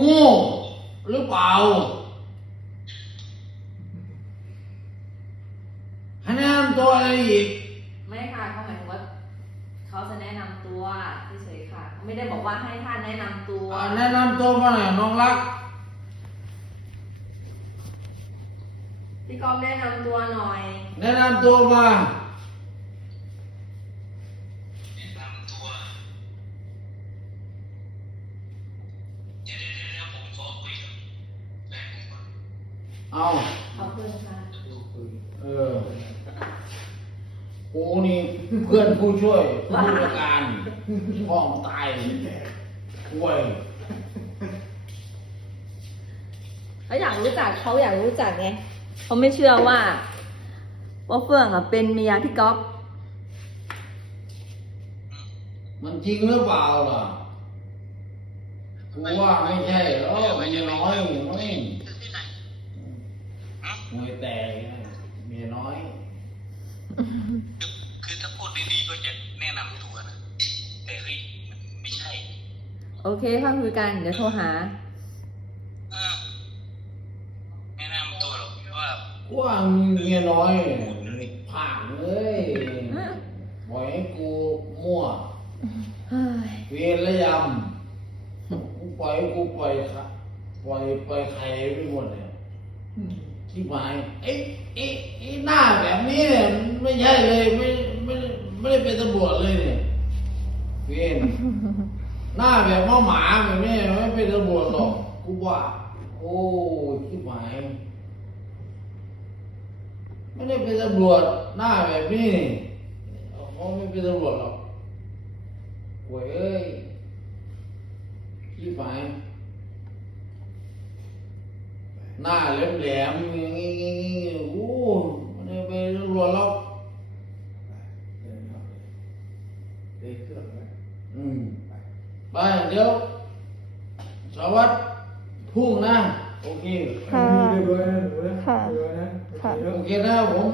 โง่หรือเปล่าให้แนะนำตัวอะไรอีก ไม่ค่ะเขาหมายถึงว่าเขาจะแนะนำตัวเฉยๆค่ะ ไม่ได้บอกว่าให้ท่านแนะนำตัวอ่าแนะนำตัวมาหน่อยน้องรัก พี่ก๊อฟแนะนำตัวหน่อย แนะนำตัวมา แนะนำตัวเดี๋ยวเดี๋ยวเดี๋ยวผมขอคุยกับแฟนผมก่อน เอาขอบคุณค่ะเออกูนี่เพื่อนผู้ช่วยผู้จัดการห้องตายป่วยเขาอยากรู้จักเขาอยากรู้จักไงเขาไม่เชื่อว่าว่าเฟื่องอะเป็นเมียพี่ก๊อฟมันจริงหรือเปล่าล่ะกูว่าไม่ใช่หรอกเมียน้อยไม่ คือที่ไหนฮะ มวยแตกเมียน้อย คือคือถ้าพูดดีๆก็จะแนะนำตัวนะ แต่เฮ้ยมันไม่ใช่ โอเคค่ะคุยกัน เดี๋ยวโทรหาเออแนะนำตัวหรอกว่ากูว่าเมียน้อยผ่านเลยปล่อยให้กูมั่ว เฮ้ยเวียนระยำกูปล่อยให้กูปล่อยค่ะปล่อยปล่อยใครไปหมดเนี่ยที่หมายไอ้ไอ้ไอ้หน้าแบบนี้เนี่ยมันไม่ใช่เลยไม่ไม่ไม่ได้เป็นตำรวจเลยเนี่ยเวียน หน้าแบบว่าหมาแบบนี้ไม่เป็นตำรวจหรอกกูว่าโอ้ที่หมายไม่ได้เป็นตำรวจหน้าแบบนี้นี่เขาไม่เป็นตำรวจหรอกหวยเอ้ยที่หมายหน้าแหลมๆอย่างงี้ๆโอ้ไม่ได้เป็นตำรวจหรอกอืม ไปเดี๋ยวสวัสดพุ่งนะ โอเค ค่ะเรียบร้อยนะหนูนะค่ะเรียบร้อยนะค่ะ โอเคนะผม